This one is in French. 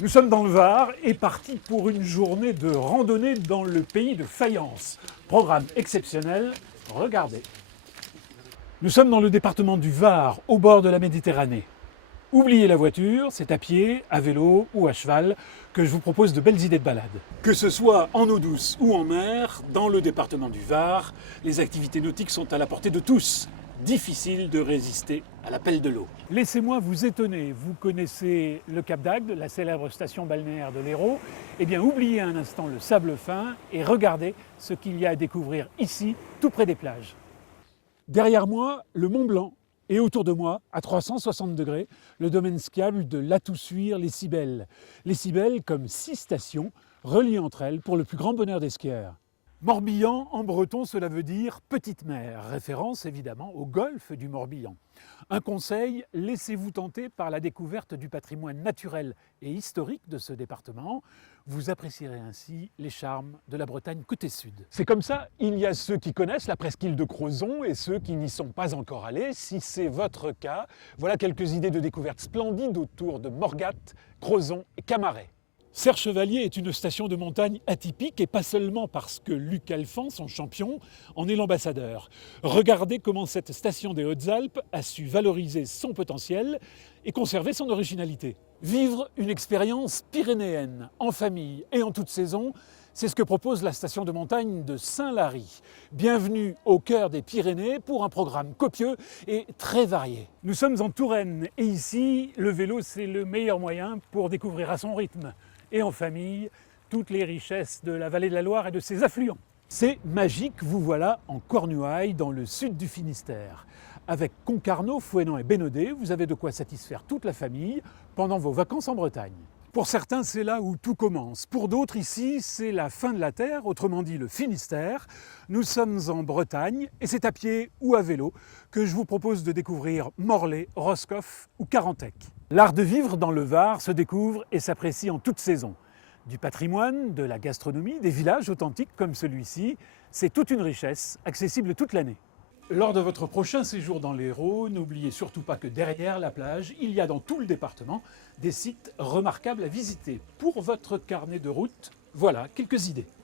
Nous sommes dans le Var et partis pour une journée de randonnée dans le pays de Fayence. Programme exceptionnel, regardez. Nous sommes dans le département du Var, au bord de la Méditerranée. Oubliez la voiture, c'est à pied, à vélo ou à cheval que je vous propose de belles idées de balade. Que ce soit en eau douce ou en mer, dans le département du Var, les activités nautiques sont à la portée de tous. Difficile de résister à l'appel de l'eau. Laissez-moi vous étonner, vous connaissez le Cap d'Agde, la célèbre station balnéaire de l'Hérault. Eh bien, oubliez un instant le sable fin et regardez ce qu'il y a à découvrir ici, tout près des plages. Derrière moi, le Mont Blanc. Et autour de moi, à 360 degrés, le domaine skiable de Lattoussuire-les Cybèles. Les Cybèles comme 6 stations reliées entre elles pour le plus grand bonheur des skieurs. Morbihan, en breton, cela veut dire petite mer, référence évidemment au golfe du Morbihan. Un conseil, laissez-vous tenter par la découverte du patrimoine naturel et historique de ce département. Vous apprécierez ainsi les charmes de la Bretagne côté sud. C'est comme ça, il y a ceux qui connaissent la presqu'île de Crozon et ceux qui n'y sont pas encore allés. Si c'est votre cas, voilà quelques idées de découvertes splendides autour de Morgat, Crozon et Camaret. Serre-Chevalier est une station de montagne atypique et pas seulement parce que Luc Alphand, son champion, en est l'ambassadeur. Regardez comment cette station des Hautes-Alpes a su valoriser son potentiel et conserver son originalité. Vivre une expérience pyrénéenne, en famille et en toute saison, c'est ce que propose la station de montagne de Saint-Lary. Bienvenue au cœur des Pyrénées pour un programme copieux et très varié. Nous sommes en Touraine et ici, le vélo c'est le meilleur moyen pour découvrir à son rythme et en famille toutes les richesses de la vallée de la Loire et de ses affluents. C'est magique, vous voilà en Cornouailles, dans le sud du Finistère. Avec Concarneau, Fouesnant et Bénodet, vous avez de quoi satisfaire toute la famille pendant vos vacances en Bretagne. Pour certains, c'est là où tout commence. Pour d'autres, ici, c'est la fin de la terre, autrement dit le Finistère. Nous sommes en Bretagne et c'est à pied ou à vélo que je vous propose de découvrir Morlaix, Roscoff ou Carantec. L'art de vivre dans le Var se découvre et s'apprécie en toute saison. Du patrimoine, de la gastronomie, des villages authentiques comme celui-ci, c'est toute une richesse, accessible toute l'année. Lors de votre prochain séjour dans l'Hérault, n'oubliez surtout pas que derrière la plage, il y a dans tout le département des sites remarquables à visiter. Pour votre carnet de route, voilà quelques idées.